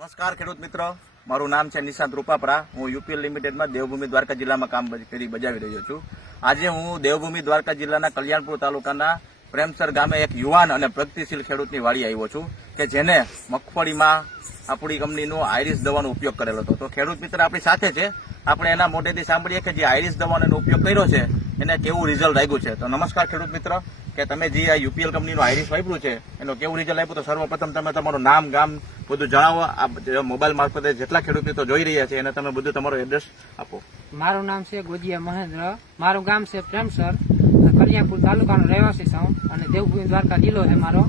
નમસ્કાર ખેડૂત મિત્રો, મારું નામ છે નિશાંત રૂપાપરા. હું યુપીએલ લિમિટેડમાં દેવભૂમિ દ્વારકા જિલ્લામાં કામ કરી બજાવી રહ્યો છું. આજે હું દેવભૂમિ દ્વારકા જિલ્લાના કલ્યાણપુર તાલુકાના પ્રેમસર ગામે એક યુવાન અને પ્રગતિશીલ ખેડૂતની વાડી આવ્યો છું કે જેને મગફળીમાં આપણી કંપનીનું આઈરિસ દવાનો ઉપયોગ કરેલો હતો. તો ખેડૂત મિત્ર આપણી સાથે છે, આપણે એના મોઢેથી સાંભળીએ કે જે આઈરિસ દવાનો ઉપયોગ કર્યો છે એને કેવું રિઝલ્ટ આવ્યું છે. તો નમસ્કાર ખેડૂત મિત્ર, કે તમે જે આ યુપીએલ કંપનીનું આઈરિસ વાપર્યું છે એનું કેવું રિઝલ્ટ આપ્યું? તો સર્વપ્રથમ તમે તમારું નામ, ગામ બધું જણાવો. આ મોબાઈલ મારફતે જેટલા ખેડૂત મિત્રો જોઈ રહ્યા છે એને તમે બધું તમારો એડ્રેસ આપો. મારું નામ છે ગોજિયા મહેન્દ્ર, મારું ગામ છે પ્રેમસર, કલ્યાણપુર તાલુકાનો રહેવાસી છું અને દેવભૂમિ દ્વારકા જિલ્લો છે મારો.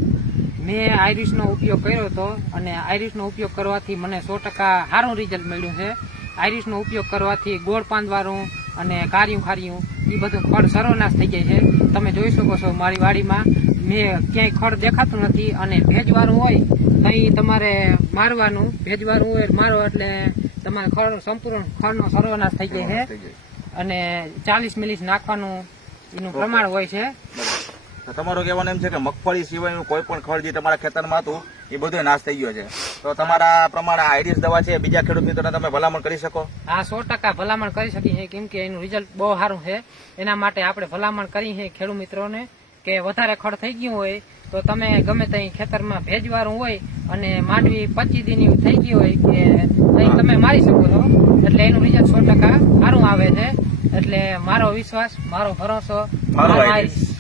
મેં આઈરિસનો ઉપયોગ કર્યો હતો અને આઈરિસનો ઉપયોગ કરવાથી મને 100% સારું રિઝલ્ટ મળ્યું છે. આઈરિસનો ઉપયોગ કરવાથી ગોળ પાંદવાળું અને કાર્યું ખાર્યું એ બધું ખડ સર્વનાશ થઈ જાય છે. તમે જોઈ શકો છો મારી વાડીમાં મેં ક્યાંય ખડ દેખાતું નથી અને ભેજવાળું હોય અહીં તમારે મારવાનું, ભેજવાળું હોય મારો એટલે તમારે ખડ સંપૂર્ણ ખડનો સર્વનાશ થઈ જાય છે અને 40 મિલી નાખવાનું એનું પ્રમાણ હોય છે. તો તમારું કહેવાનું એમ છે કે મગફળી સિવાયનું કોઈ પણ ખડ જે તમારા ખેતરમાં હતું એ બધું નાશ થઈ ગયો છે. તો તમારા પ્રમાણે આઈરિસ દવા છે બીજા ખેડૂત મિત્રોને તમે ભલામણ કરી શકો? હા, 100% ભલામણ કરી શકીએ, કેમ કે એનું રિઝલ્ટ બહુ સારું છે. એના માટે આપણે ભલામણ કરી છે ખેડૂત મિત્રોને કે વધારે ખડ થઈ ગયું હોય તો તમે ગમે ત્યાં ખેતરમાં ભેજવાળું હોય અને માંડવી 25 દિન થઈ ગઈ હોય કે ત્યાં તમે મારી શકો છો, એટલે એનું રિઝલ્ટ 100% સારું આવે છે. એટલે મારો વિશ્વાસ, મારો ભરોસો, મારો આઈરિસ.